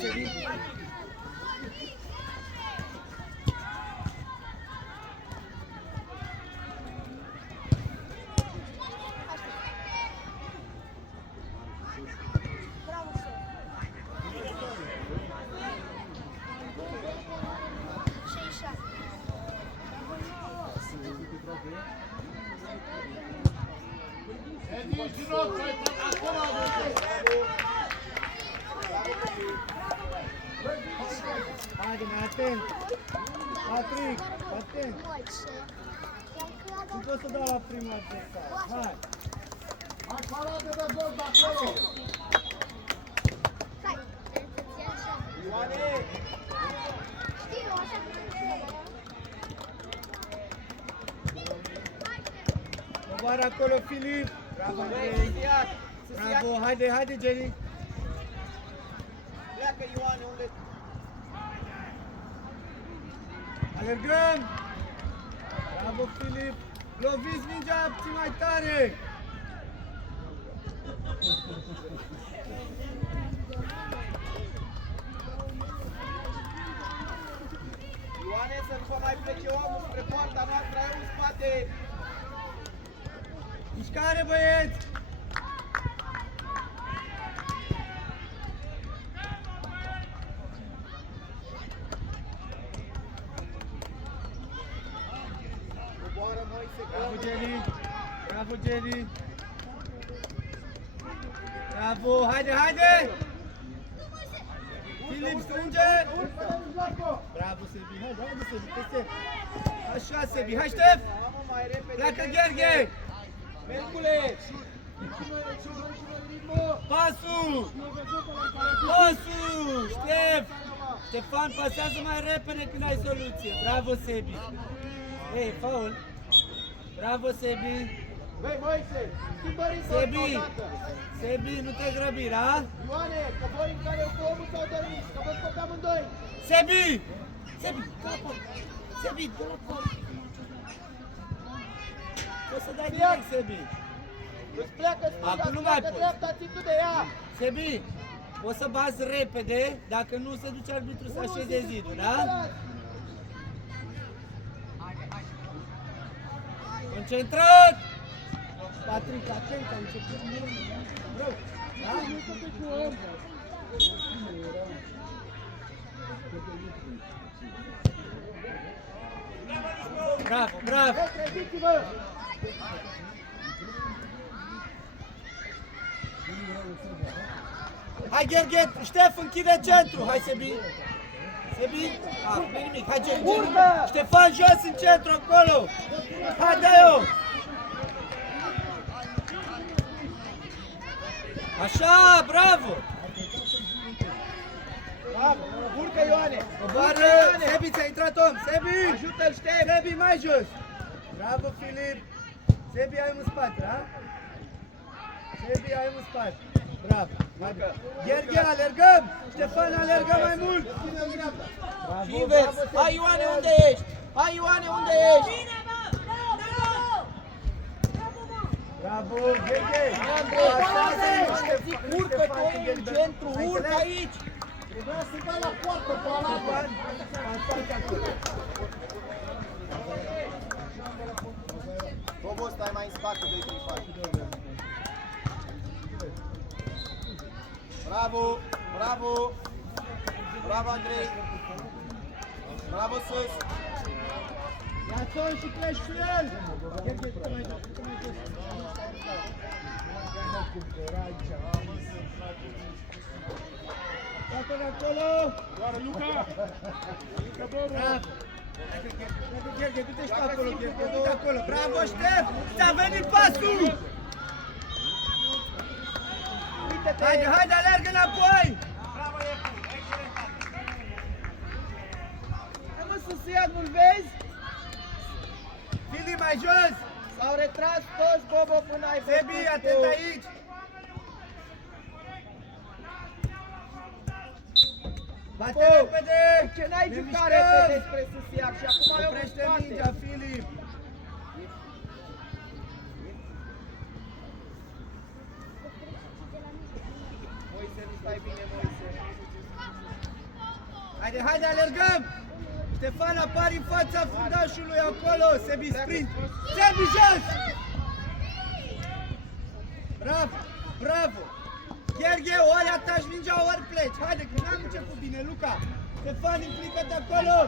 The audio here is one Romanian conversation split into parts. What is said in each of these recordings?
Sebi. Haide, mai atent! Patrick, atent! Nu pot să dau la prima adversar. Hai! Hai, parade de gol de acolo! Ioane! Coboară acolo, Filip! Bravo, Andrei! Bravo! Haide, haide, Jenny! Pleacă, Ioane, unde... Alergăm! Bravo, Filip! Loviți mingea puțin mai tare! Ioane, să-mi vă mai plece omul spre poarta noastră, ai în spate! Mișcare, băieți! Coboară, Moise, Bravo, Jenny! Bravo, Jenny! Bravo! Haide, haide! Filip, strânge! Bravo, Sebi! Haide, haide, Sebi! Peste! Așa, Sebi! Hai, Ștef! Mamă, mai repede! Pleacă, Gheorghe! Mercule! Pasul! Pasul! Ștef! Ștefan, pasează mai repede când ai soluție! Bravo, Sebi! Ei, faul! Bravo, Sebi! Băi, Moise, schimbări în Sebi! odată! Sebi, nu te grăbi, da? Ioane, cobori în care cu omul sau dormiți, că vă scot amândoi! Sebi! Sebi, dă la port! Sebi, dă la port! Poți să dai direct, Sebi! Îți pleacă stânga, Acum nu îți mai pleacă poți. dreapta, ții tu de ea! Sebi, o să bați repede, dacă nu se duce arbitru să așeze zidul, da? Concentrat! Patrick, atent, a început mult. Rău, da? Bravo, bravo! Treziți-vă! Hai, Gheorghe, Ștef, închide centru! Hai, Sebi! Sebi? Ah, nu nimic, hai, Gheorghe! Ștefan, jos în centru, acolo! Hai, dă-i-o! Așa, bravo! Bravo! Urcă, Ioane! Coboară! Sebi, ți-a intrat om! Sebi! Ajută-l, Ștef! Sebi, mai jos! Bravo, Filip! Sebi, ai în spate, da? Sebi, ai în spate! Bravo! Gheorghe, alergăm! Ștefan, alergăm mai mult! Bravo, Invers! bravo, Hai, Ioane, unde ești? Hai, Ioane, unde ești? Bravo, Gheorghe! Zic, urcă tu în centru, urcă aici! Trebuia să dai la poartă, parade! Bobo, stai mai în spate, doi-trei faci. Bravo! Bravo! Bravo, Andrei! Bravo, sus! Ia-ți-o și pleci cu el! Gheorghe, du-te mai jos, du-te mai jos! Ia-te-l acolo! Doar Luca! Bravo! Gheorghe, du-te și pe acolo, Gheorghe, du-te acolo! Bravo, Ștef! Ți-a venit pasul! Uite-te! Haide, haide, alergă înapoi! Hai, mă, Susiat, nu-l vezi? Fili, mai jos! S-au retras toți, Bobo, până ai văzut Sebi, atent aici! Bate repede! Ce n-ai Ne jucat mișcăm! repede spre Susiat și acum ai omul în Oprește spate. mingea, Filip! Moise, nu stai bine, Moise. Haide, haide, alergăm! Ștefan, apari în fața fundașului acolo! Sebi, sprint! Sebi, jos! Bravo, bravo! Gheorghe, ori atași mingea, ori pleci! Haide, că n-am început bine, Luca! Ștefan, implică-te acolo!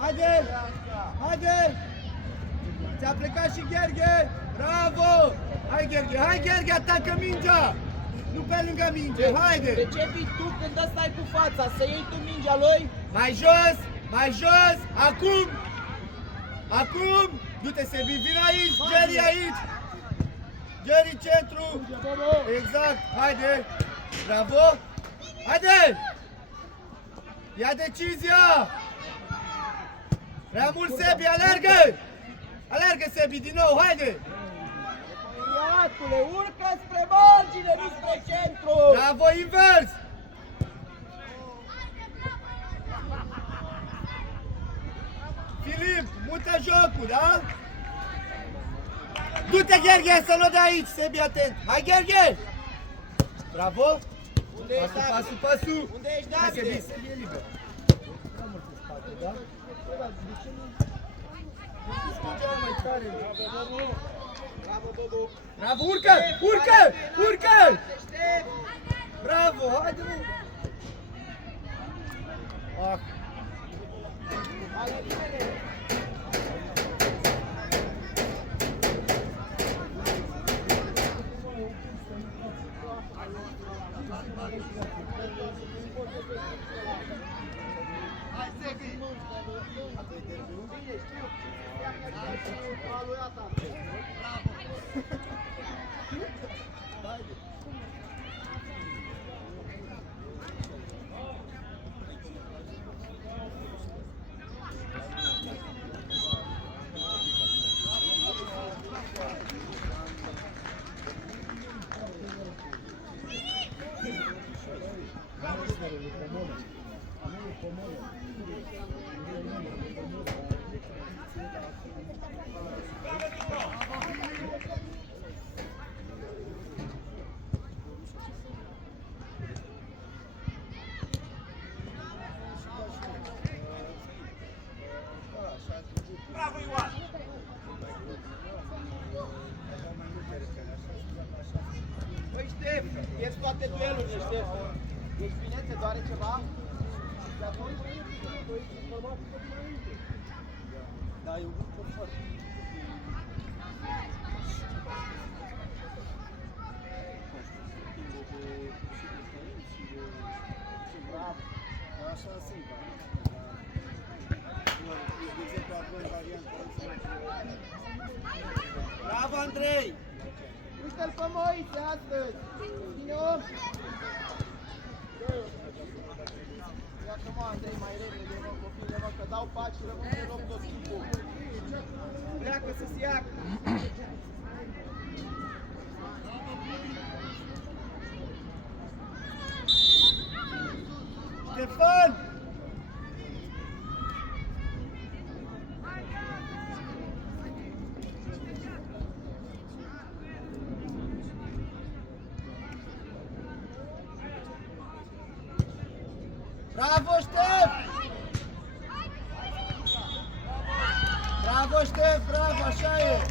Haide! Haide! Ți-a plecat și Gheorghe! Bravo! Hai Gheorghe, atacă mingea! Nu pe lângă minge, haide! De ce vii tu când ăsta e cu fața? Să iei tu mingea lui? Mai jos! Mai jos! Acum! Acum! Du-te, Sebi, vin aici! Jerry aici! Jerry centru! Exact! Haide! Bravo! Haide! Ia decizia! Prea mult, Sebi, alergă! Alergă, Sebi, din nou, haide! Iatule, urcă spre margine, nu spre centru! Bravo, invers! Filip, mută jocul, da? Du-te, Gheorghe, să nu de aici, Sebi, atent! Hai, Gheorghe! Bravo! Unde ești, Pasul, Davide? pasul, pasul! Unde ești, Hai, Davide? Sebi, Sebi e liber. Prea mult în spate, da? De ce nu? Discutea mai tare. Bravo, Bobu! Bravo, urcă! Urcă! Urcă! Deștept! Bravo, haide, mă! Ah. Hai, repede! Băi, Ștef, pierzi toate duelurile, Ștef. Ești bine? Te doare ceva? De atunci? Da, eu văd foarte. Bravo. Așa sunt. De exemplu, avem varianta. Bravo, Andrei! Uite-l pe Moise astăzi! Vino! Ia-că mă, Andrei, mai repede, mă, copile, mă, că dau paci și rămân pe loc tot timpul. Pleacă să-ți ia! Ștefan! Bravo, Ștef! Bravo, Ștef, bravo, așa e!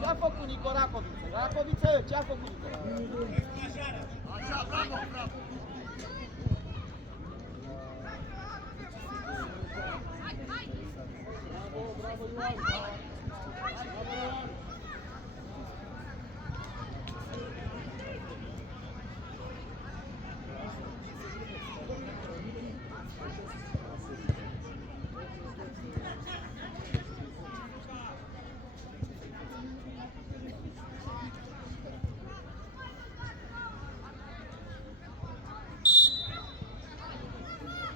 Ce-a făcut Nico Racoviță? Racoviță, ce-a făcut Nico? Așa, bravo, bravo! Bravo, Ioan! Bravo, Ioan!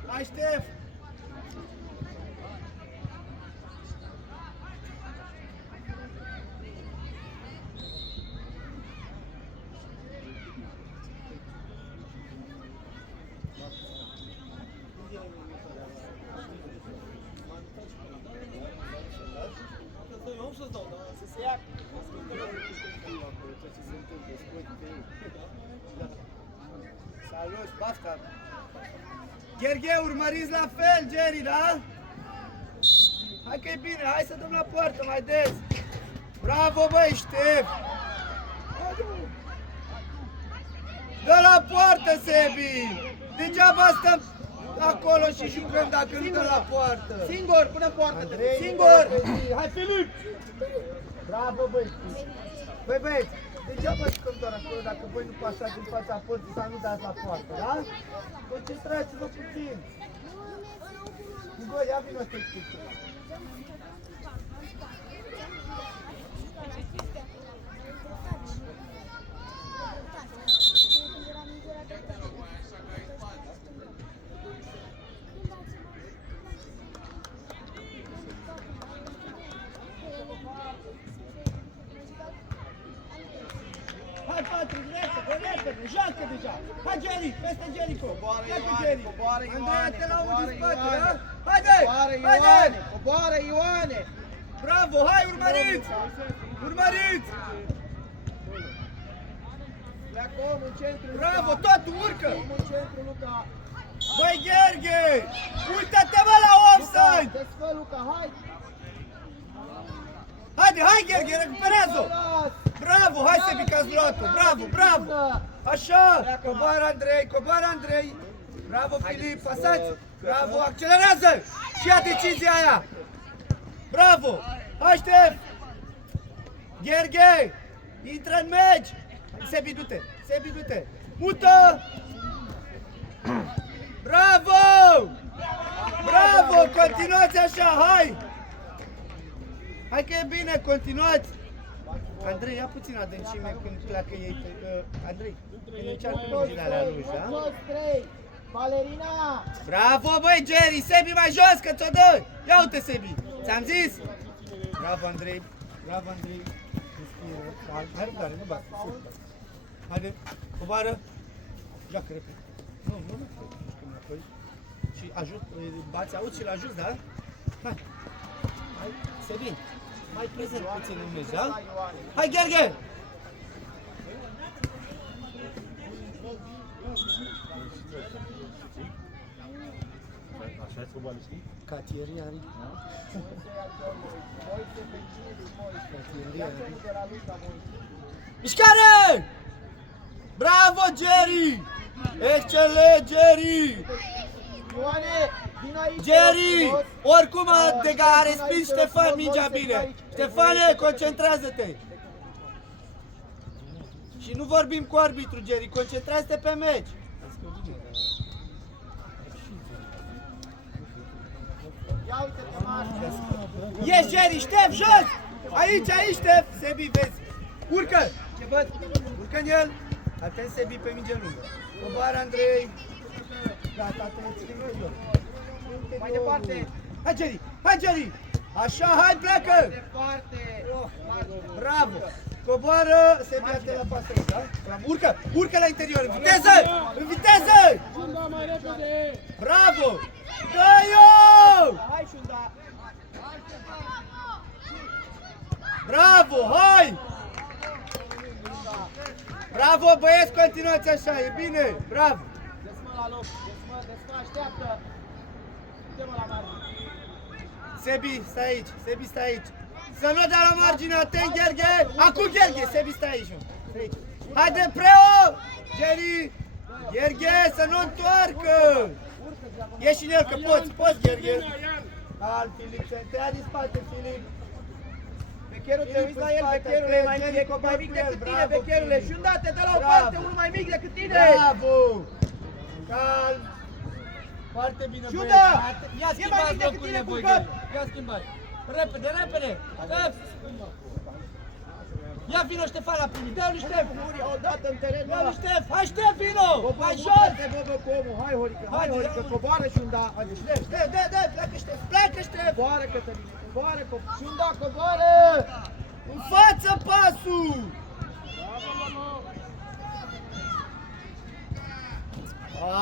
Hai, Ștef! Eu nu să-ți dau, dar să se ia. S-a Salut, bafta! Gheorghe, urmăriți la fel, Jerry, da? Hai că e bine, hai să dăm la poartă mai des! Bravo, băi, Ștef! Dă la poartă, Sebi! Degeaba stăm acolo și jucăm dacă nu dă la poartă! Singur, până poartă. Andrei, Singur. Hai, Filip! Bravo, băi! Băi, băieți, degeaba jucăm doar acolo dacă voi nu pasați din fața porții sau nu dați la poartă, da? Concentrați-vă puțin! Băi, ia vină să explic. Hai, Patrick, repede, joacă deja! Hai, Jerry, peste Jericho! Ia cu Jerry! Andreea, te la unul din spate, da? Haide! Haide! Coboară, Ioane! Bravo, hai, urmăriți! Urmăriți! Pleacă omul în centru, Luca. Bravo, totul urcă! Omul în centru, Luca. Băi, Gheorghe! Uită-te, mă, la offside! Desfă, Luca, hai! Haide, hai, Gheorghe, recuperează-o! Las! Bravo, hai să picați luat-o! Bravo, bravo! Așa! Coboară, Andrei, coboară, Andrei! Bravo, Filip, pasați! Bravo, accelerează! Și ia decizia aia! Bravo! Hai, Ștef! Gheorghe! Intră în meci! Sebi, du-te! Sebi, du-te! Mută! Bravo! Bravo! Continuați așa, hai! Hai că e bine, continuați! Andrei, ia puțin adâncime când pleacă ei. Andrei, când încearcă mingile alea lui, da? Toți trei! Valerina! Bravo, băi, Jerry! Sebi mai jos, că ți-o dă! Ia uite, Sebi! Ți-am zis? Bravo, Andrei! Bravo, Andrei! Hai răbdare, nu bate! Haide, coboară! Joacă repede! Nu, știu înapoi. Și ajut, bați, auzi și l-ajut, da? Hai! Hai, Sebi! Mai prezent puțin în meci, da? Hai, Gheorghe! Așa e fotbalistii? Catieri are. Mișcare! Bravo, Jerry! Excelent, Jerry! Ioane, vin aici! Jerry! Oricum a respins Ștefan mingea bine! Ștefane, concentrează-te! Și nu vorbim cu arbitru, Jerry, concentrează-te pe meci! Ia uite-te, Marta! Ieși, Jerry, Ștef, jos! Aici, Ștef! Sebi, vezi! Urcă! Ce văd? Urcă în el! Atent, Sebi, pe minge lungă! Coboară, Andrei! Gata, te ținem noi jos! Mai departe! Hai, Jerry! Hai, Jerry! Așa, hai, pleacă! Departe! Bravo! Coboară, Sebi, atent la pasă, da? Urcă! Urcă la interior! În viteză! În viteză! Șunda mai repede! Bravo! Dă-i-o! Hai, Șunda! Bravo, hai! Bravo, băieți, continuați așa, e bine! Bravo! Desmă la loc! Desmă, așteaptă! Uite-mă la margine! Sebi, stai aici, Sebi, stai aici! Să nu dea la margine, atent, Gheorghe! Acum, Gheorghe, Sebi, stai aici, mă. Stai aici. Haide, Preo! Jerry! Gheorghe, să nu întoarcă! Ieși în el, că poți, Gheorghe! Al, Filip, te ia din spate, Filip! Becherul, te uiți la el, Becherul e mai mic decât tine, Becherule! Șunda, te dă la o parte, unul mai mic decât tine! Bravo! Calm! Foarte bine, Șunda! băieți! Ia E mai mic schimbați decât tine, locurile voi, Bulgar! Gheorghe! Ia schimbați! Repede, repede! Ștef! Ia vino, Ștefan, la primit! Dă-l lui Ștef! Odată în teren, Dă-l lui Ștef! Hai, Ștef, vino! Mai jos! Cu omul, hai, Horică, hai, Haide, Horică, ia. coboară, Șunda! Haide, Ștef, Ștef, dă, pleacă Ștef! Pleacă Ștef! coboară, Cătăline, coboară, Șunda, coboară! În față pasul!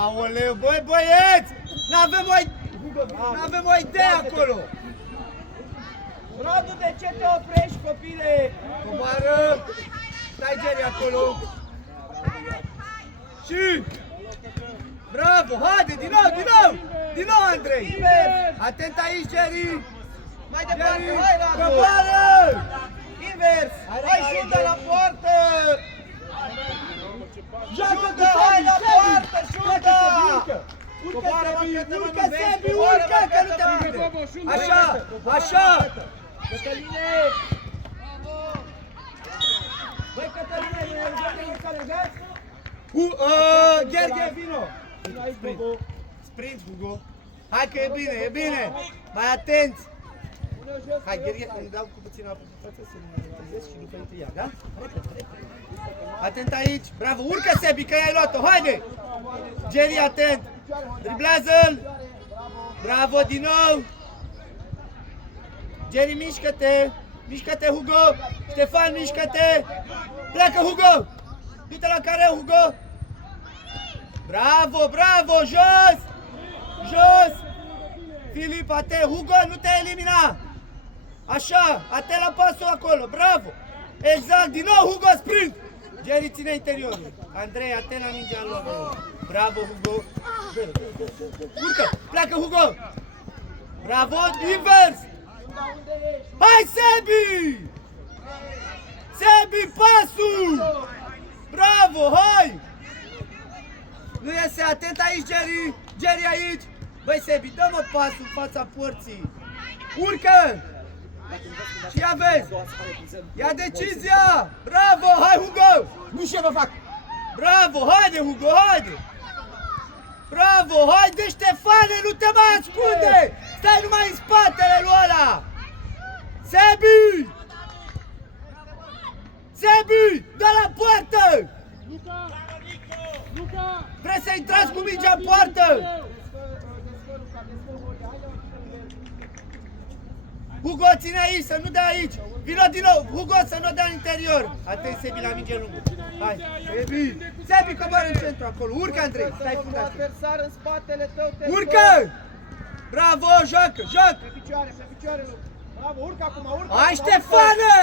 Aoleu, băi, băieți! N-avem o idee acolo! Radu, de ce te oprești, copile? Coboară! Stai, Jerry, acolo! Și! Bravo, haide, din nou, Andrei! Atent aici, Jerry! Mai departe, Jerry, hai, Radu! coboară! Invers! Hai, șută la poartă! Joacă Șută, hai la poartă, șută! Urcă, Sebi, urcă, că nu te prinde! Așa! Cătăline! Băi, Cătăline, Gheorghe, vino! Sprint, Hugo! Hai că e bine! Mai atenți! Hai, Gheorghe, îmi dau cu puțin apă pe față să mă trezesc și după îi ia, da? Atent aici! Bravo! Urcă, Sebi, că i-ai luat-o! Haide! Jerry, atent! Driblează-l! Bravo, din nou! Jerry, mișcă-te! Mișcă-te, Hugo! Ștefan, mișcă-te! Pleacă, Hugo! Du-te la careu, Hugo! Bravo, bravo! Jos! Jos! Filip, atent! Hugo, nu te elimina! Așa! Atent la pasul acolo! Bravo! Exact! Din nou, Hugo, sprint! Jerry, ține interiorul! Andrei, atent la mingea lor! Bravo, Hugo! Urcă! Pleacă, Hugo! Bravo! Invers! Hai, Sebi! Sebi, pasul! Bravo, hai! Nu iese, atent aici, Jerry! Jerry aici! Băi, Sebi, dă-mă pasul în fața porții! Urcă! Și ia vezi! Ia decizia! Bravo, hai, Hugo! Nu știu ce vă fac! Bravo, haide, Hugo, haide! Bravo, haide, Ștefane, nu te mai ascunde! Stai numai în spatele lui ăla! Sebi! Sebi! Dă la poartă! Luca! Vrei să intrați cu mingea în poartă? Hugo, ține aici, să nu dea aici! Vino din nou! Hugo, să nu dea în interior! Atent, Sebi, la minge lungă! Hai, Sebi! Sebi, coboară în centru acolo! Urcă, Andrei! Stai fundat! Adversar în spatele tău, te Urcă! Bravo, joacă, joacă! Pe picioare, Luca. Bravo, urcă acum, urcă! Hai, Ștefane!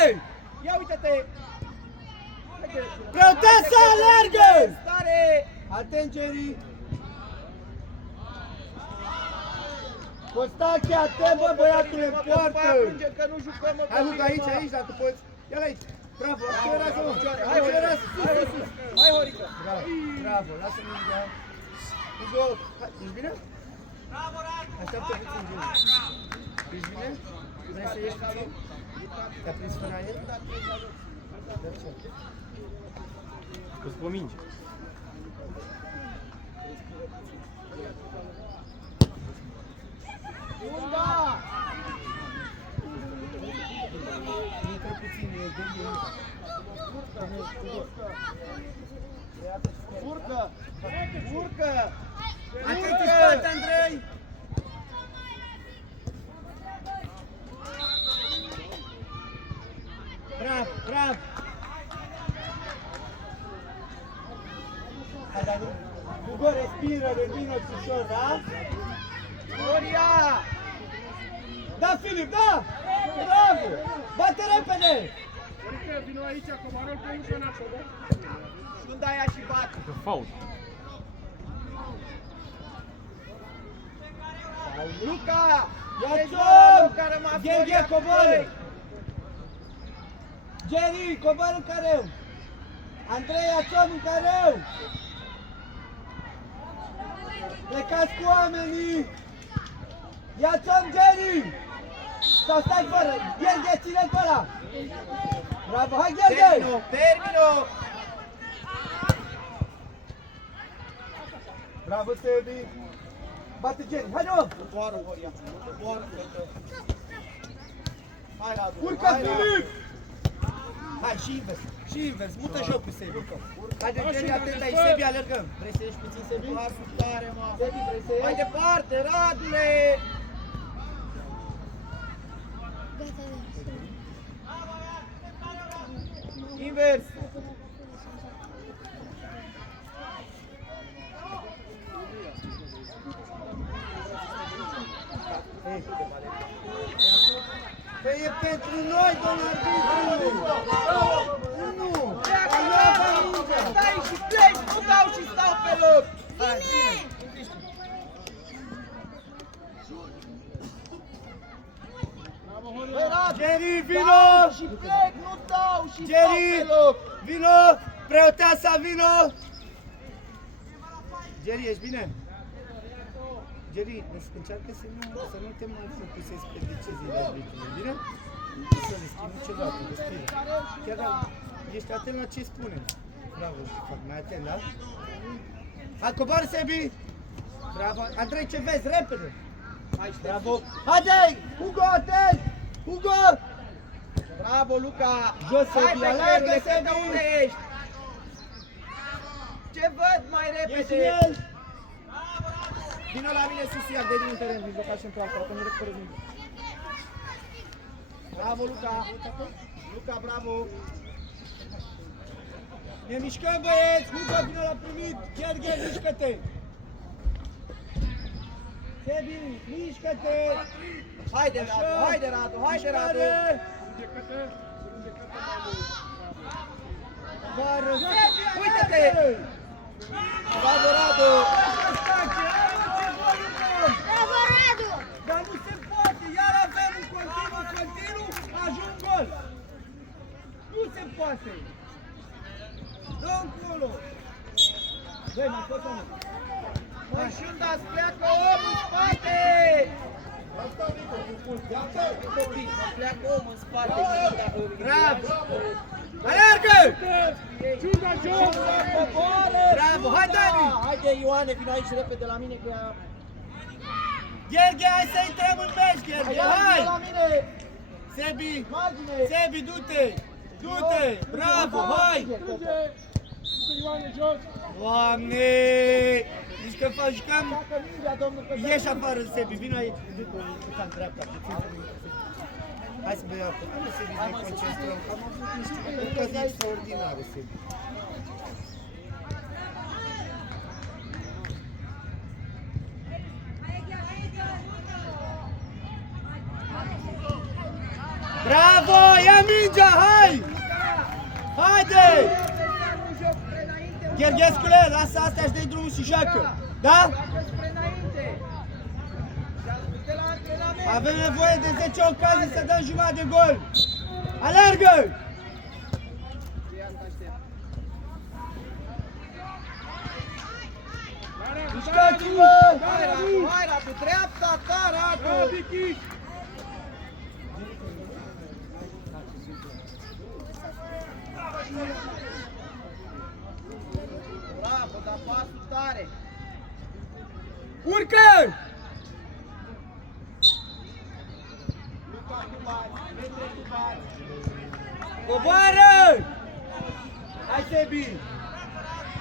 Ia uite-te! Căută să alergă! Stare! Atent, Jerry! Costache, atent, bă, băiatule, în poartă! Că nu jucăm, mă, Hai, Hugo, aici, dacă poți! Ia-l aici! Bravo, accelerează, mă! Accelerează, sus! Hai, Horică! Bravo, lasă mingea! Hugo, ești bine? Așteaptă puțin, Jerry! Ești bine? Vrei să ieși puțin? Te-a prins fără aer? De ce? Îți pomingi. Unda! Intră puțin, e de Urcă! Urcă! Atent în spate, Andrei! Bravo! Hai, dar nu! Hugo, respiră, revino-ți ușor, da? Gloria! Da, Filip, da! Bravo! Bate repede! Uite, vino aici, comarul pe ușă în așa, da? Când aia și bate! Fault. Luca! Ia-ți-o! Care m-a Gheorghe, coboară! Jerry, coboară în careu! Andrei, ia-ți-o în careu! Plecați cu oamenii! Ia-ți-o, Jerry! Sau stai fără! Gheorghe, ține-l pe ăla! Bravo, hai, Gheorghe! Termino! Bravo, Sebi! Bate Jerry, hai, nu! Coboară, Horia! Coboară! Hai, Radu! Urcă, Filip! Hai, și invers, mută jocul, Sebi! Haide, Jerry, atent aici, Sebi, alergăm! Vrei să ieși puțin, Sebi? Pasul tare, mă! Sebi, vrei să ieși? Mai departe, Radule! Invers! Păi e pentru noi, domnul arbitru! Nu! Pleacă, Radu! Stai și pleci! Nu dau și stau pe loc! Hai, bine! vino! Și plec, nu dau și stau Jerry, pe loc. vino! Preoteasa, vino! Jerry, ești bine? Jerry, încearcă să nu te mai focusezi pe deciziile arbitrului, bine? Nu să le schimbi niciodată, respiră. Chiar dacă ești atent la ce spune. Bravo, Ștefan, mai atent, da? Hai, coboară, Sebi! Bravo, Andrei, ce vezi? Repede! Hai, Bravo! Haide! Hugo, atent! Hugo! Bravo, Luca! Jos, Hai, Sebi, pe alergă, crede, Sebi! de unde ești? Ce văd mai Ieși repede? el! Vină la mine sus, ia de din teren, mijlocaș în poartă, că nu recuperez nimic. Bravo, Luca! Luca, bravo! Ne mișcăm, băieți! Hugo, vină la primit! Gherghe, mișcă-te! Sebi, mișcă-te! Haide, Radu, haide, Radu, haide, Radu! Judecătă mai mult. Vară! Uite-te! Bravo, Radu! Bravo, Radu! Dar nu se poate! Iar avem un continuu, ajung gol! Nu se poate! Dă încolo! Băi, mai poți să nu? Măi, și unde îți pleacă omul în spate? Copii, îmi pleacă omul în spate. Bravo! Alergă! Ciuda jos! Bravo! Hai, Dani! Haide, Ioane, vino aici repede la mine, că... Gherghe, hai să intrăm în meci, Gherghe! Hai, Hai! la mine! Sebi! Margine! Sebi, du-te! Du-te! Bravo! Hai! Strânge! Ioane jos! Doamne! Zici că jucăm? Dacă mingea, domnul Căzăr. Ieși afară, Sebi, vino aici. Du-te, în dreapta. Hai să băiau acolo. Hai, Sebi, să ne concentrăm. Am avut niște ocazii extraordinare, Sebi. Bravo! Ia mingea, hai! Haide! Gherghescule, lasă astea și dă-i drumul și joacă. Da? Spre înainte! De la antrenament! Avem nevoie de 10 ocazii să dăm jumătate de gol. Alergă! Mișcați-vă! Hai, Radu, hai, Radu, dreapta ta, Radu! Vicky! Bravo, dar pasul tare! Urcă! Luca cu bani, Petre cu bani! Coboară! Hai, Sebi!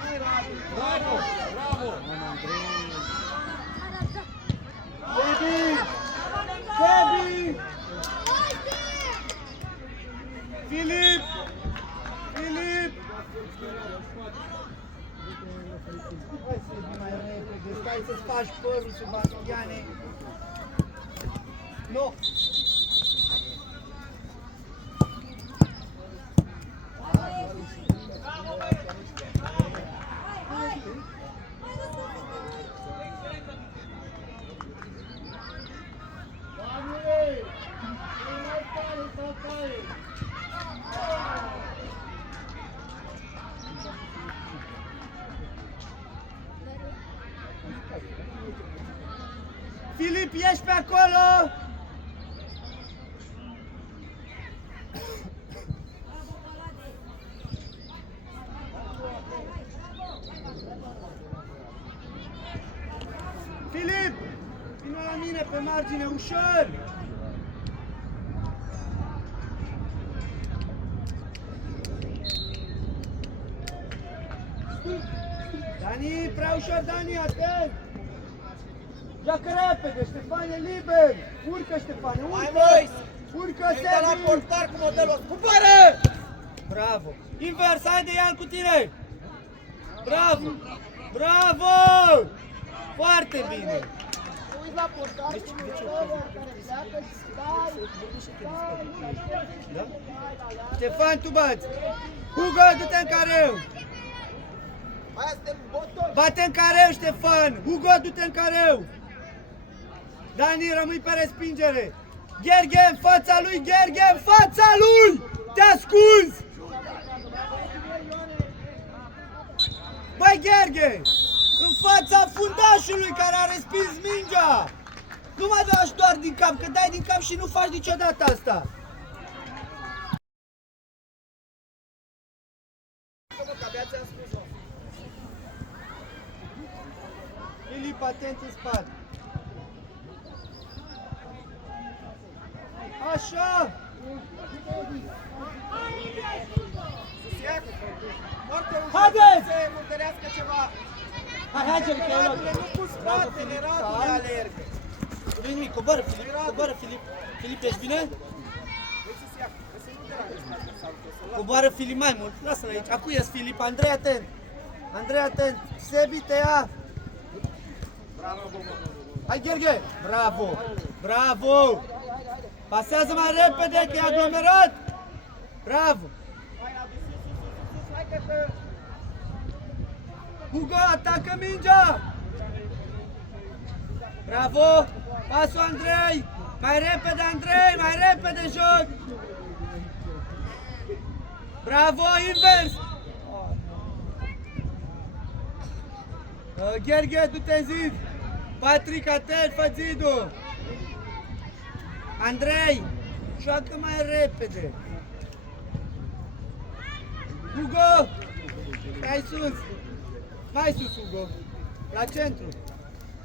Hai, Radu! Bravo! Bravo! Sebi! Sebi! Filip! Filip! Hai, Sebi, mai repede, stai să-ți faci părul, Sebastiane! Nu! Filip, ești pe acolo? Filip, vină la mine pe margine, ușor! Dani, prea ușor, Dani, atent! Joacă repede, Ștefan e liber! Urcă, Ștefan, urcă! Hai, Moise! Urcă, Uite la Sebi! portar cu modelul ăsta! Cupară! Bravo! Invers, haide, ia-l cu tine! Bravo! Bravo! Foarte bine! Uite la portar cu modelul care pleacă și stai! Da? Ștefan, tu bați! Hugo, du-te în careu! Aia suntem boton! Bate în careu, Ștefan! Hugo, du-te în careu! Dani, rămâi pe respingere! Gheorghe, în fața lui, Gheorghe, în fața lui! Te ascunzi! Băi, Gheorghe, în fața fundașului care a respins mingea! Nu mai dai doar din cap, că dai din cap și nu faci niciodată asta! Filip, atent în spate! Așa! Foarte ușor Haideți! să se mutărească ceva. Hai, Gheorghe, ai luat! Radule, nu cu spatele, Radule alergă. Nu nimic, coboară, Filip, Filip, ești bine? Coboară, Filip, mai mult, lasă-l aici, acu ies, Filip, Andrei, atent! Andrei, atent, Sebi, te ia! Hai, Gheorghe! Bravo! Bravo! Pasează mai repede, că e aglomerat! Bravo! Hugo, atacă mingea! Bravo! Pasul Andrei! Mai repede, Andrei! Mai repede, joc! Bravo, invers! Gheorghe, du-te în zid! Patrick, atent, fă zidul! Andrei, joacă mai repede! Hugo! Hai sus! Mai sus, Hugo! La centru!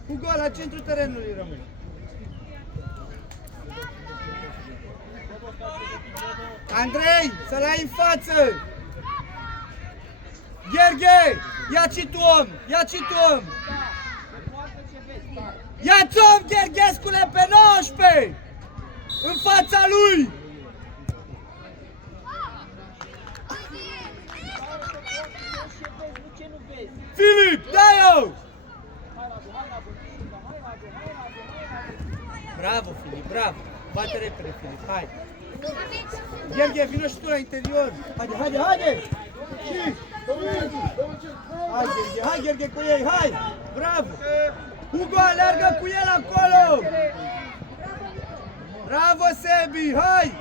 Hugo, la centru terenului rămâi! Andrei, să-l ai în față! Gheorghe, ia-ți tu om! Ia-ți tu om! Ia-ți om, Gheorghescule, pe 19! În fața lui! Filip, dai-o! Bravo, Filip, bravo! Bate repede, Filip, hai! Gheorghe, vină și tu la interior! Haide, haide, haide! Și... Hai, Gheorghe, cu ei, hai! Bravo! Hugo, alergă cu el acolo! Bravo, Sebi, hai!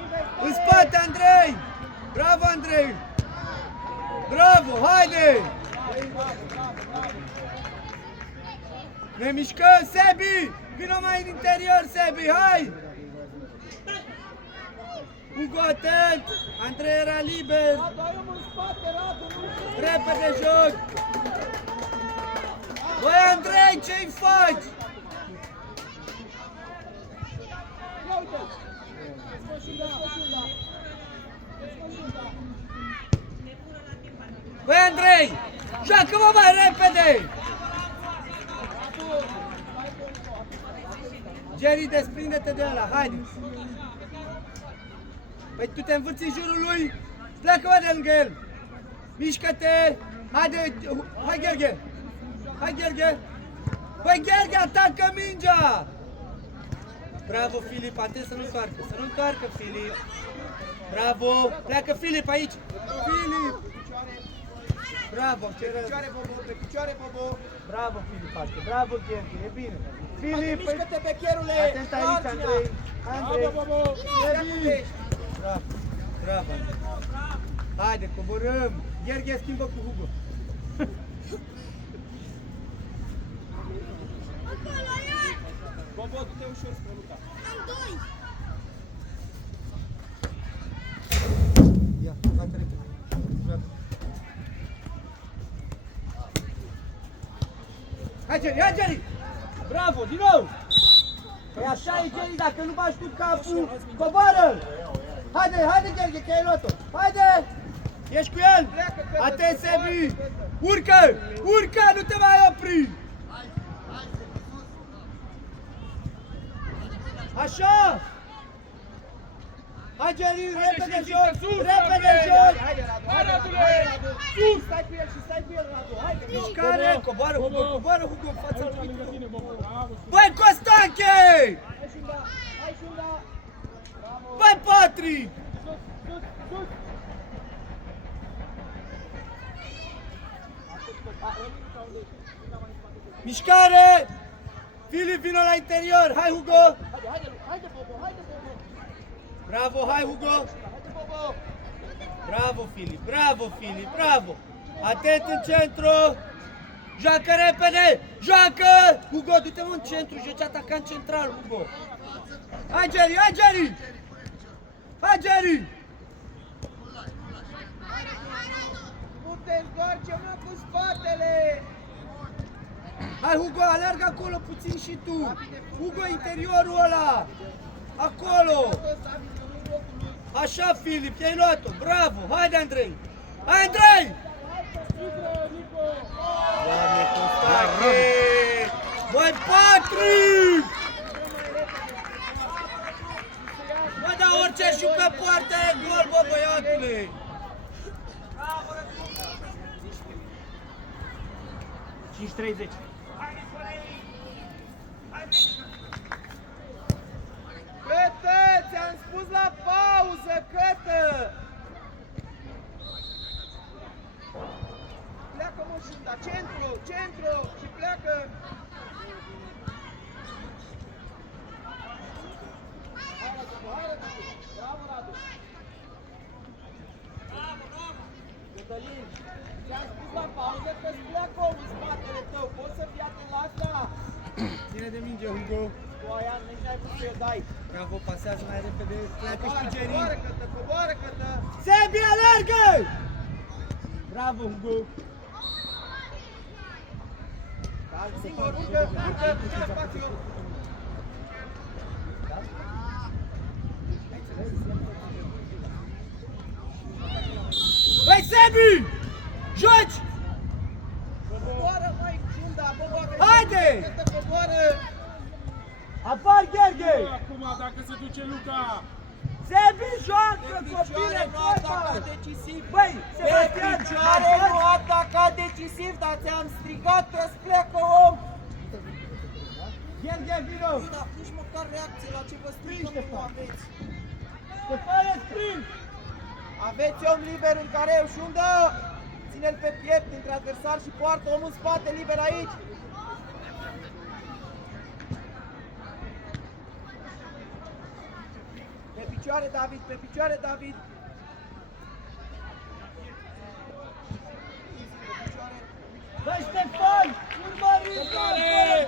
În spate, Andrei! Bravo, Andrei! Bravo, haide! Ne mișcăm, Sebi! Vino mai în interior, Sebi, hai! Hugo, atent! Andrei era liber! Repede joc! Băi, Andrei, ce-i faci? Băi, Andrei! Joacă-mă mai repede! Jerry, desprinde-te de ăla, haide! Păi tu te învârți în jurul lui, pleacă-mă de lângă el! Mișcă-te! Haide, hai, Gheorghe! Hai, Gheorghe! Băi, Gheorghe, atacă mingea! Bravo, Filip, atent să nu întoarcă, să nu întoarcă, Filip! Bravo! Pleacă Filip aici! Filip! Bravo, ce rău! Picioare, Bobo, pe picioare, Bobo. Bravo, Filip, asta. Bravo, Gheorghe, e bine! Filip! Mișcă-te pe cherule! Atent aici, Andrei! Andrei! E bine! Bravo! Bravo! Haide, coborâm! Gheorghe schimbă cu Hugo! Bobo, du-te ușor spre Luca. Ia, bate repede! Joacă! Hai, Jerry, hai, Jerry! Bravo, din nou! Păi așa e, Jerry, dacă nu bași cu capul, coboară-l! Haide, haide, Gheorghe, că ai luat-o! Haide! Ești cu el? Atent, Sebi! Urcă! Urcă, nu te mai opri! Așa! Hai, Jerry, repede jos! Repede jos! Haide, Radu, Hai, Radule! Sus! Stai cu el și stai cu el, Radu, haide! Mișcare! Coboară, Hugo, coboară, Hugo, în fața Lângă lui! tine, Bobo, bravo! Băi, Costanche! Hai și da, hai și da! Bravo! Băi, Patrick! Sus, sus, sus! Mișcare! Filip, vină la interior! Hai, Hugo! Haide, haide, haide, Bobo, haide, Bobo! Bravo, hai Hugo! Haide, Bobo! Bravo, Filip! Bravo, Filip! Bravo! Atent în centru! Joacă repede! Joacă! Hugo, du-te mă în centru, joci atacant central, Hugo! Hai, Jerry! Hai, Jerry! Hai, Jerry! Puteți doar ceva cu spatele! Hai, Hugo, alergă acolo puțin și tu! Hugo, interiorul ăla! Acolo! Așa, Filip, i-ai luat-o! Bravo! Haide, Andrei! Hai, Andrei! Doamne, Constantin! Băi, Patrick! Bă, dar orice și pe poartă e gol, bă, băiatule! 5:30. Cătă! Ți-am spus la pauză, Cătă! Pleacă Moșunda, centru, centru și pleacă! Hai, Radu, hai, Radu! Bravo, Radu! Cătălin, ți-am spus la pauză că-ți pleacă omul în spatele tău, poți să fii atent la asta? Ține de minge, Hugo. Tu aia nici n-ai putut să-i dai. Bravo, pasează mai repede. Pleacă și Jerry. Coboară, Cătă, coboară, Cătă! Sebi, alergă! Bravo, Hugo. Singur, urcă, urcă, spațiu! Băi, Sebi! Joci! Coboară, mai Ciunda, Bobo, Haide! Cătă, coboară! Apar, Gheorghe! Acum, dacă se duce Luca. Sebi, joacă, Pe copile, picioare nu ataca fata! decisiv! Băi, Pe Sebastian, picioare nu ataca decisiv, dar ți-am strigat că-ți pleacă om! Gheorghe, vino! Dar nici măcar reacție la ce vă strigă nu aveți! Stefane, sprint! Aveți om liber în care și undă! Ține-l pe piept între adversar și poartă omul în spate liber aici! Pe picioare, David, pe picioare, David! Pe picioare! Băi, Ștefan, urmăriți!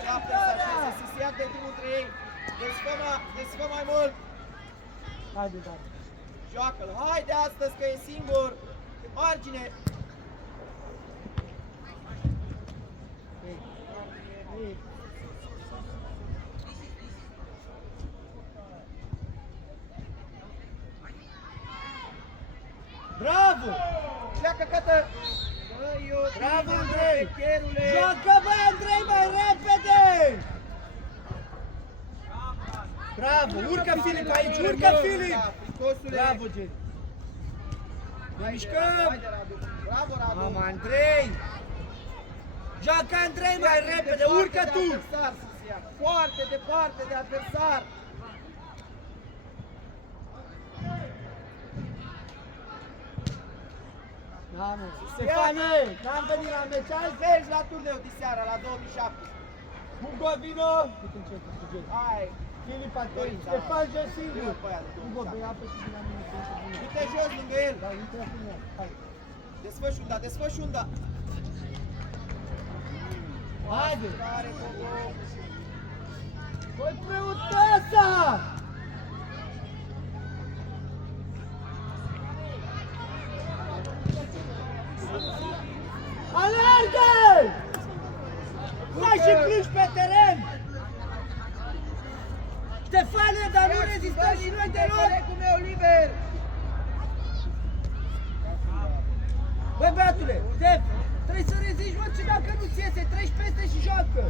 Ceapă să așeze, să se ia de drumul între ei! Desfă mai mult! Haide, da. Joacă-l! Haide astăzi că e singur! Pe margine! Bravo! Pleacă, Cătă! Băi, eu Bravo, Andrei! Cherule! Joacă, băi, Andrei, mai repede! Bravo! Urcă, Filip, aici! Urcă, Filip! Bravo, Jerry! Ne mișcăm! Haide, Radu! Bravo, Radu! Mama, Andrei! Joacă, Andrei, mai repede! Urcă tu! Adversar, să se ia. Foarte departe de adversar! Da, mă. Stefane, n-am venit la meci azi? Mergi la turneu de seara, la 2007. Hugo, vino! Uite încet, cu Jerry. Hai! Filip, atent! Dorința. Ștefan, joci singur! Vino pe aia de Hugo, 2007. bei apă și din la mine. Du-te jos lângă el! Da, intră în ea. Hai! Desfășunda, desfășunda! Haide! Care, Bobo! Băi, preotasa! Alergă! Stai și plângi pe teren! Ștefane, dar nu rezistăm și noi deloc! Colegul meu liber! Băi, băiatule, Ștef, trebuie să reziști, mă, ce dacă nu-ți iese, treci peste și joacă!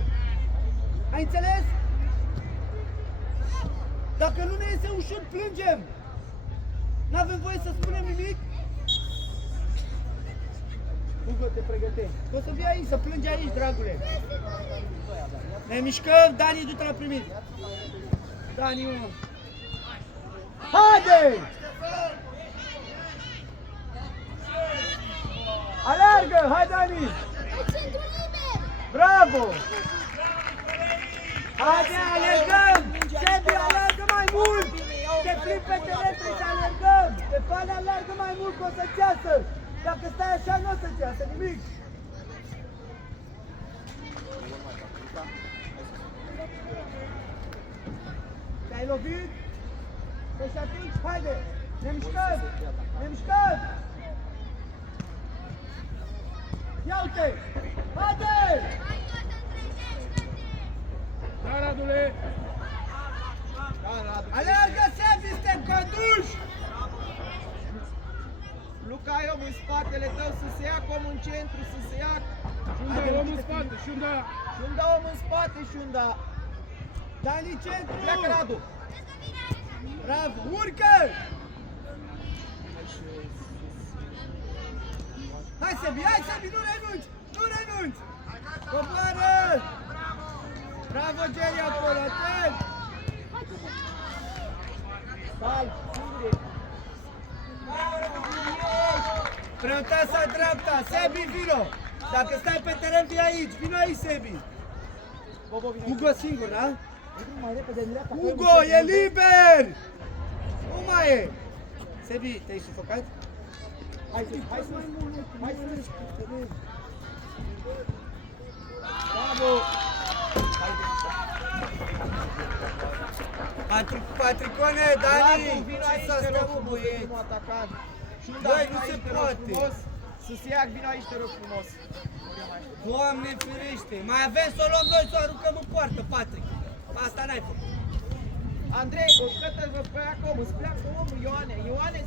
Ai înțeles? Dacă nu ne iese ușor, plângem! N-avem voie să spunem nimic? Hugo, te pregătești. O să vii aici, să plângi aici, dragule. Ne mișcăm, Dani, du-te la primit. Dani, mă. Haide! Alergă, hai, Dani! Bravo! Haide, alergăm! Sebi, alergă mai mult! Te plin pe teren, trebuie să alergăm! Ștefan alergă mai mult, că o să-ți iasă! Dacă stai așa, nu o să-ți iasă nimic! Te-ai lovit? Deci atunci, haide! Ne mișcăm! Ne mișcăm! Ia uite! Haide! Da, Radule! Da, Radu. Aleargă, Sebi, suntem conduși! Luca, ai omul în spatele tău să se ia omul în centru, să se ia. Șunda, om în spate, Șunda! Șunda om în spate, Șunda. Dani, centru! Pleacă, Radu. Bravo! Urcă! Hai, Sebi, nu renunți! Nu renunți! Coboară! Bravo, Geri, acolo, atent! Stai, singure. Preotasa dreapta, Sebi, vino! Dacă stai pe teren, vii aici, vino aici, Sebi! Bobo, vine. Hugo singur, da? Mai repede în dreapta. Hugo, e liber! Nu mai e! Sebi, te-ai sufocat? Hai să mai mult, hai să mergi. Bravo! Patricone, Dani! Radu, vino Ce aici, s-a te rog stat cu frumos, băieți? ultimul atacant. Șunda, Băi, vino nu se aici, te rog poate. frumos. Să se ia, vino aici, te rog frumos. Doamne ferește! Mai avem să o luăm noi, să o aruncăm în poartă, Patrick! Asta n-ai făcut! Andrei, urcă-te-vă pe acolo, îți pleacă omul, Ioane. Ioane,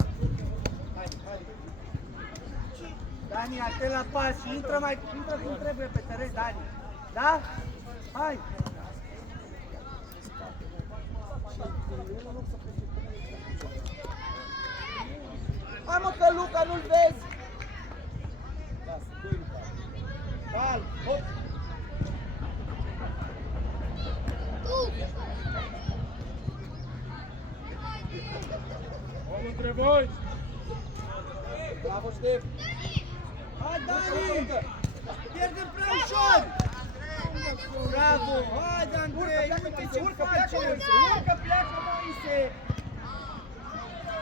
Dani, atent la pas și intră cum trebuie pe teren, Dani! Da? Hai! hai mă că Luca, nu-l vezi. Calm, hop. Om între voi! Bravo, Ștef. Hai, Dani! Pierdem prea ușor! Bravo! Haide, Andrei! Uite ce Urcă, pleacă, face! Moise, urcă, pleacă, Moise.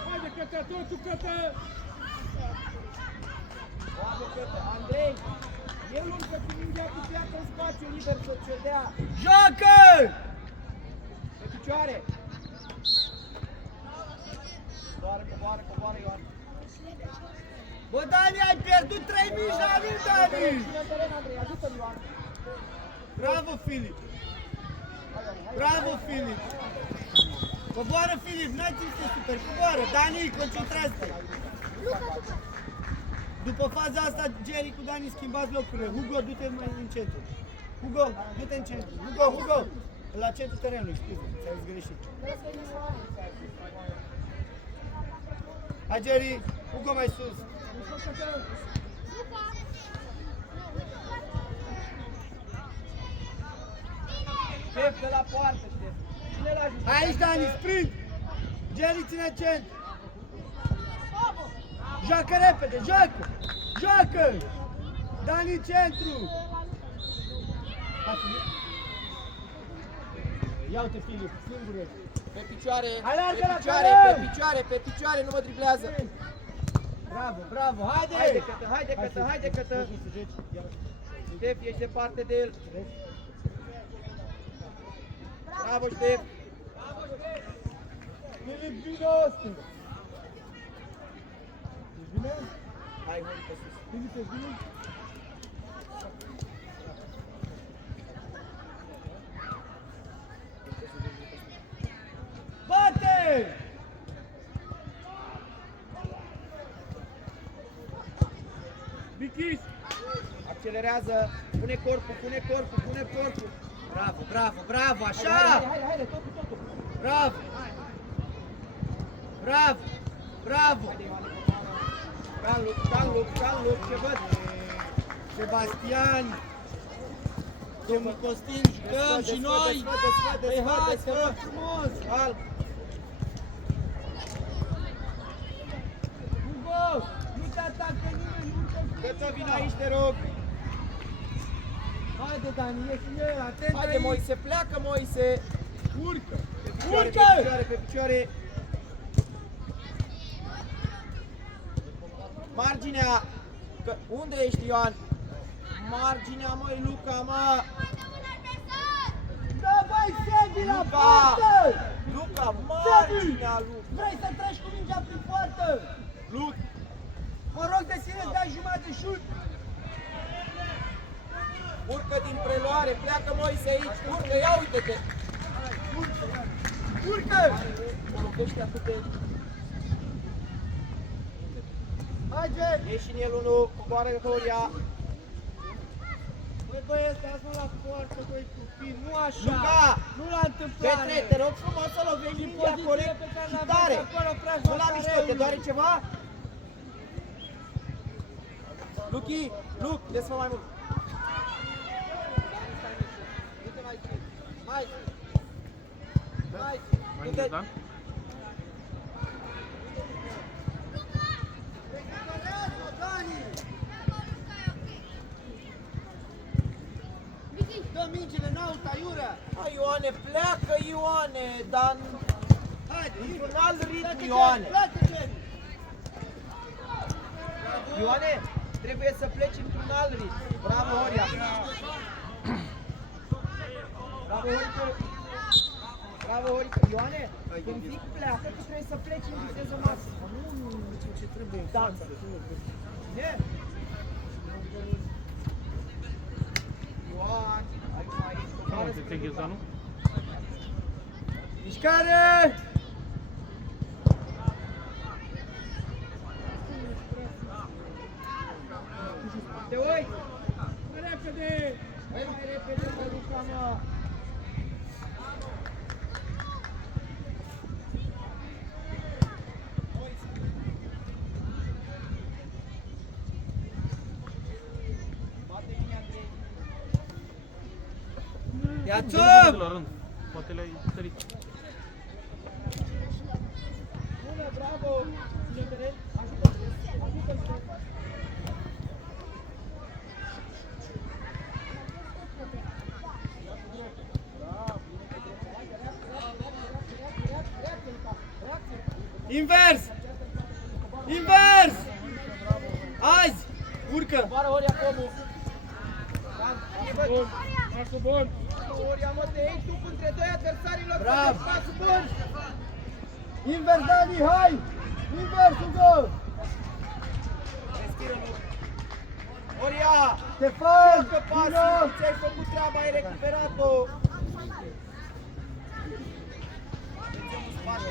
Haide, Cătă, totul, Cătă! Bravo, Cătă. Andrei, el urcă cu mingea cu pleacă în spațiu liber să-ți o dea. Joacă! Pe picioare. Coboară, Ioan. Bă, Dani, ai pierdut 3 mici la nu, Dani! Ține teren, Andrei, ajută-l, Ioan. Bravo, Filip! Bravo, Filip! Coboară, Filip, n-ai timp să super, coboară! Dani, concentrează-te! După faza asta, Jerry cu Dani schimbați locurile. Hugo, du-te mai în centru. Hugo, du-te în centru. Hugo! La centrul terenului, scuze, ți-ai greșit. Hai, Jerry, Hugo mai sus. Ștef de la poartă, Ștef. Cine l-ajută? Aici, Dani, sprint! Jerry, ține centru. Joacă repede, joacă! Dani, centru! Hai, Filip. Ia uite, Filip, singură. Pe picioare, Aleargă la pe teren! picioare, nu mă driblează. Bravo, haide! Haide, Cătă. Ștef, ești departe de el. Bravo, Ștef. Filip, vino stânga. Ești bine? Hai, Hori, pe sus. Filip, ești bine? Bate! Bichis! Accelerează, pune corpul. Bravo, așa! Haide, totul. Bravo! Calm look, ce văd? Sebastian! Domnul Costin, jucăm și noi! Păi hai, să rog frumos! Calm. Hugo! Nu te atacă nimeni, nu te Cătă, vin aici, te rog. Haide, Dani, e și el, atent Haide, aici! Moise, pleacă, Moise. Urcă! Pe picioare. Marginea. Unde ești, Ioan? Marginea, măi, Luca, mă! Da, băi, Sebi la Luca! poartă! Luca, marginea, Luca! Vrei să treci cu mingea prin poartă? Luca! Mă rog de tine, dai jumate șut! Urcă din preluare, pleacă Moise aici, urcă, ia uite-te! Urcă! Mă lovește atât de... Haide! Ieși în el unul, coboară Horia. Băi, băieți, dați-mă la poartă, băi, copii, nu așa! Luca! Nu la întâmplare! Petre, te rog frumos să lovești mingea corect și tare! Nu la mișto, te doare ceva? Luchi, Luc, desfă mai mult! Du-te mai sus! Mai sus! Mai sus! Mai Du-te! da? Dă mingile, n-aut, aiurea! Hai, Ioane, pleacă, Ioane, dar Haide, într-un alt ritm, Ioane! Plată, Jerry! Ioane, trebuie să pleci într-un alt ritm. Bravo, Horia! Bravo, Horică! Bravo, Horică! Ioane, când zic pleacă, tu trebuie să pleci în viteză maximă. Nu ce trebuie. Dansă. Ce? Ioan, aici, Nu, te îngheza, nu? Mișcare! te uiți! Repede! Hai mai repede, mă, Luca, mă! Bate linia 3. Ia-ți-o! La rând. Poate le-ai sărit. Bună, bravo! Ține-te, ajută-te! Ajută-te! Invers! Invers! Azi! Urcă! Coboară Horia Comu! Bun, pasul bun. Horia, mă, te iei tu între doi adversari în loc să Bravo! faci pasul bun! Invers, Dani, hai! Invers, Hugo! Respiră, nu! Horia! Ștefan! Că Vino! pasul, ți-ai făcut treaba, ai recuperat-o! Atenție în spate!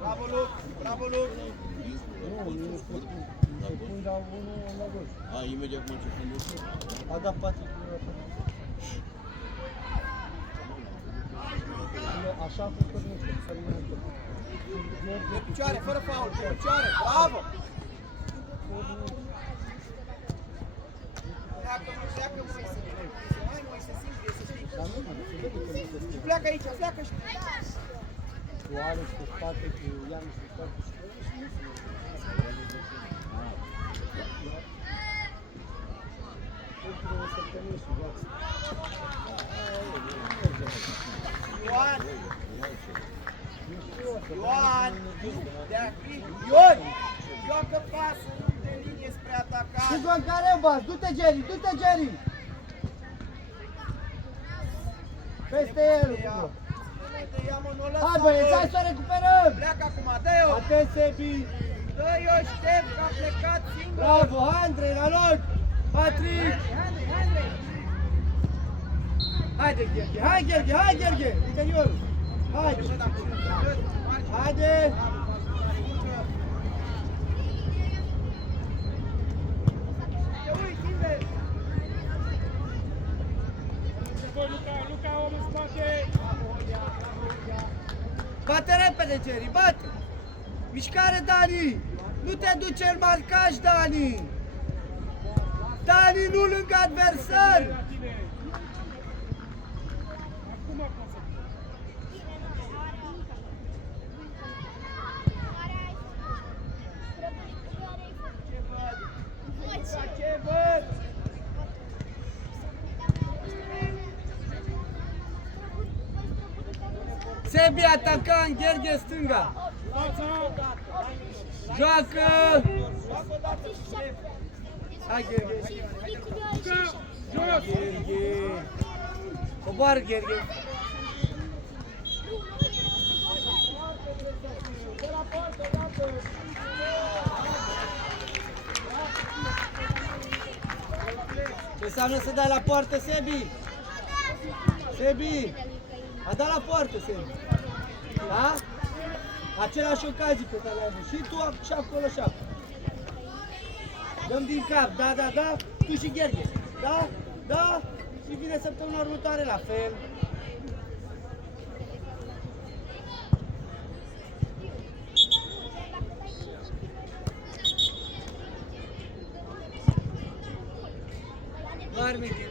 Bravo, Luc! Bravo, Luc! Imediat cum începem. A dat 4. Așa a făcut nu știu, să Pe picioare, fără faul, pe picioare! Bravo! Pleacă, Moise! Hai, Moise, simte, să știi! Și pleacă aici, pleacă și... Cu Alex pe spate, cu Ianis pe spate. Ioan! Ioan! Ion! Joacă pasul de linie spre atacare! Hugo în Carebas, du-te Jerry, du-te Jerry! Peste el, Hugo! Ia-mă, nu o Hai băieți, lăsa! hai să recuperăm! Pleacă acum, dă-i-o! Atent, Sebi! Dă-i-o, Ștef, că a plecat singur! Bravo, Andrei, la loc! Patrick! Haide, Gheorghe, hai Gheorghe, hai Gheorghe! Interiorul! Haide! Haide! Te uiți, invers! Bun, Luca, Luca, om în spate. Bate repede, Jerry, bate! Mișcare, Dani! Nu te duce în marcaj, Dani! Dani, nu lângă adversar! La tine. Acum poți să... Ce văd? Sebi, atacant, Gheorghe, stânga. Fața! Joacă! Hai, Gheorghe. Luca! Jos! Gheorghe. Coboară, Gheorghe. Ce înseamnă să dai la poartă, Sebi? Sebi! A dat la poartă, Sebi. Da? Aceleași ocazii pe care le-ai avut. Și tu și acolo și acolo. Dăm din cap, da, da, da. Tu și Gheorghe. Da, da. Și vine săptămâna următoare la fel. Doarme, Gheorghe.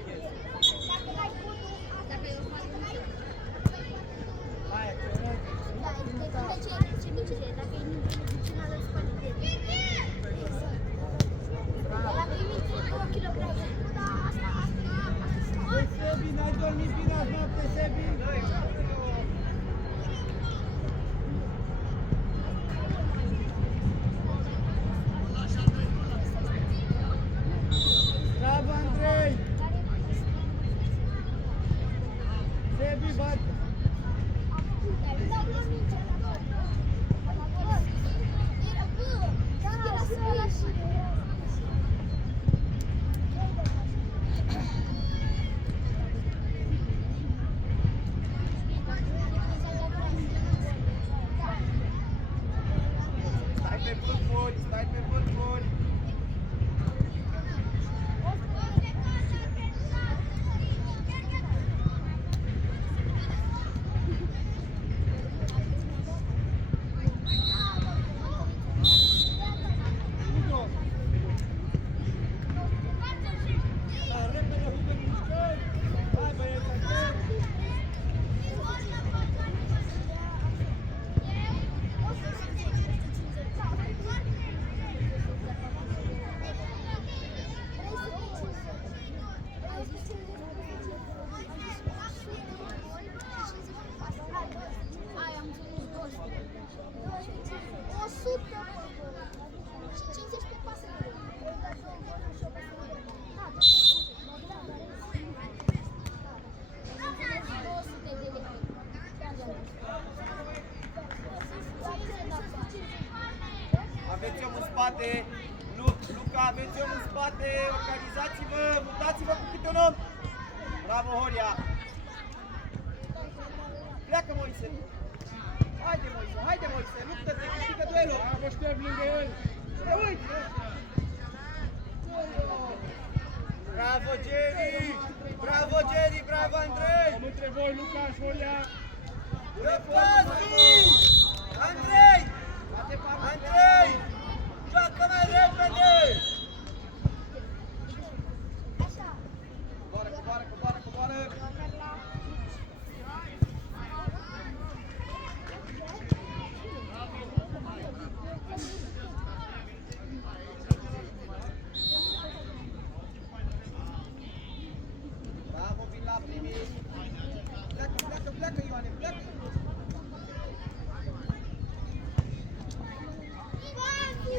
Hai, Sebi, n-ai dormit bine azi noapte, Sebi? Bravo, Andrei! Sebi, bate! Stai pe vârfuri, stai pe vârfuri! Hai, repede, Hugo, mișcări! Hai, băieți, hai! Aveți om în spate, Luca, aveți om în spate, organizați-vă, mutați-vă cu câte un om. Bravo, Horia. Pleacă, Moise. Haide, Moise, luptă-te, câștigă duelul. Bravo, Ștef, lângă el! Te uiți. Bravo, Jerry. Bravo, Jerry, bravo, Andrei. Am între voi, Luca și Horia! Răpați! Andrei! Andrei! Joacă mai repede! Coboară! Bravo, vin la primii! Pleacă, Ioane, pleacă!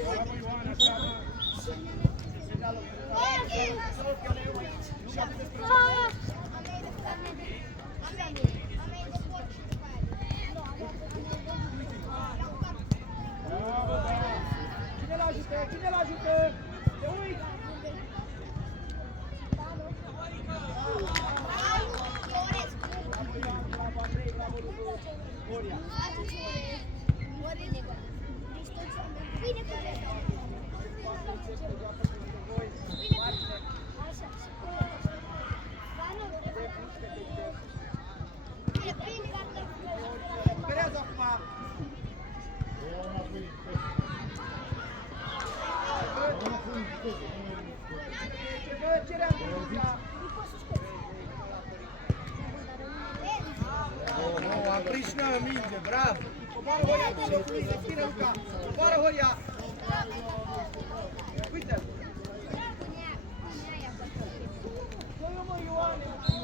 Bravo, Ioana, treabă! Bravo, bravo! Cine-l ajută? Te uiți? Bravo, Andrei, bravo, Horia. Recuperează acum. Cere Andrei. Am prins și noi o minge, bravo! Coboară Horia, respiră Luca! Coboară Horia! Uite!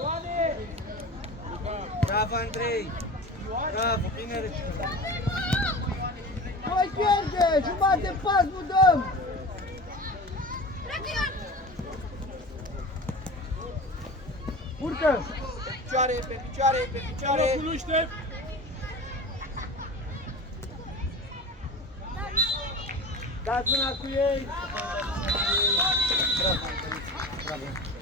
Ioane! Bravo, Andrei! Ioane. Bravo, bine recuperat. Voi pierde! Jumătate de pas nu dăm! Urcă! Pe picioare, pe picioare, pe picioare. Locul lui Ștef. Dați mâna cu ei! Bravo, bravo.